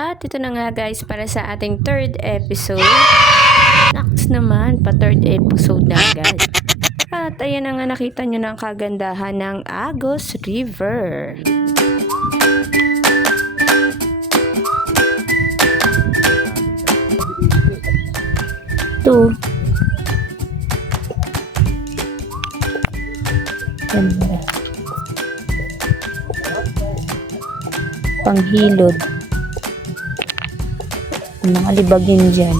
At ito na nga guys para sa ating third episode. Next naman, pa third episode na guys. At ayan na nga, nakita nyo na ang kagandahan ng Agos River. Ito. Ganda. Panghilod. Mga libagin dyan.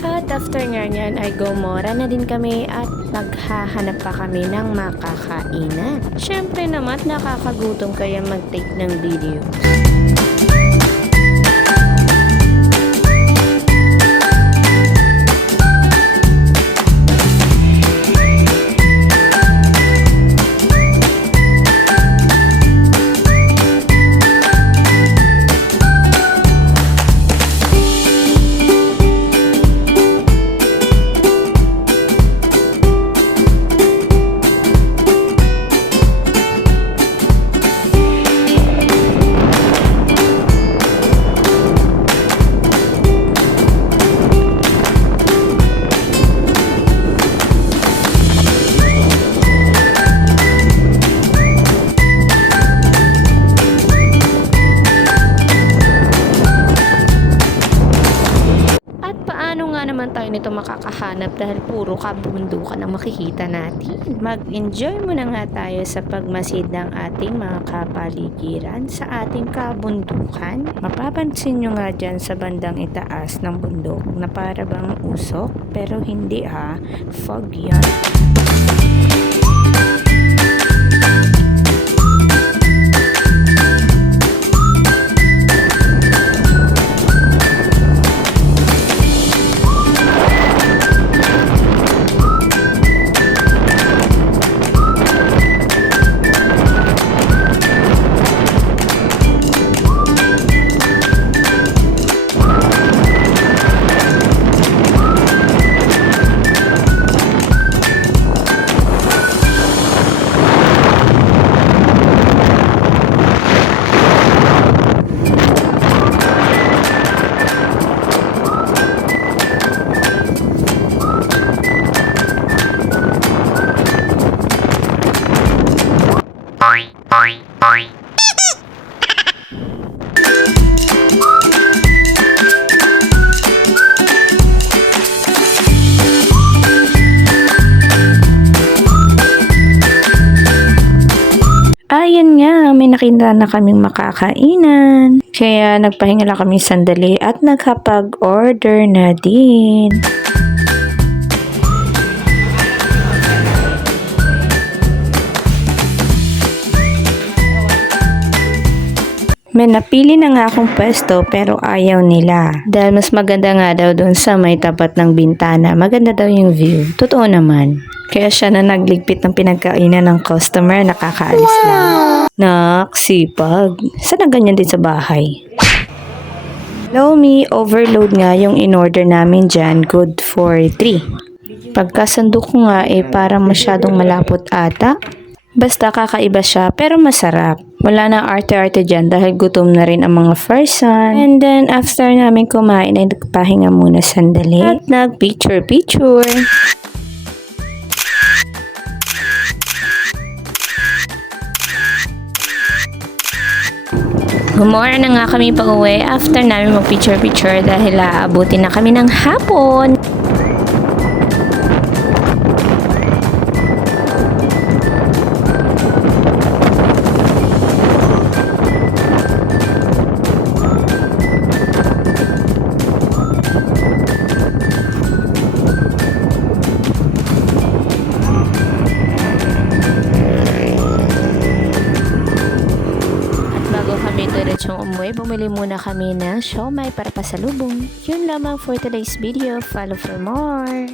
At after nga niyan ay gomora na din kami at naghahanap pa kami ng makakainan. Syempre naman nakakagutom kaya mag-take ng video. Naman tayo nito makakahanap dahil puro kabundukan ang makikita natin. Mag-enjoy muna nga tayo sa pagmasid ng ating mga kapaligiran sa ating kabundukan. Mapapansin nyo nga dyan sa bandang itaas ng bundok na para bang usok, pero hindi ha, fog yan. Ayan nga, may nakita na kaming makakainan. Kaya nagpahinga lang kami sandali at nagkapag-order na din. May napili na nga akong pwesto pero ayaw nila. Dahil mas maganda nga daw doon sa may tapat ng bintana. Maganda daw yung view. Totoo naman. Kaya siya na nagligpit ng pinagkainan ng customer, nakakaalis lang. Naksipag. Sana ganyan din sa bahay. Lomi, overload nga yung in-order namin dyan. Good for 3. Pagkasandok ko nga parang masyadong malapot ata. Basta kakaiba siya pero masarap. Wala na arte-arte dyan dahil gutom na rin ang mga person. And then after namin kumain ay nagpahinga muna sandali. At nag-picture-picture. Gumora na nga kami pag-uwi after namin mag-picture-picture dahil aabutin na kami ng hapon. Diretsong umuwi, bumili muna kami ng siomai para pasalubong. Yun lamang for today's video. Follow for more.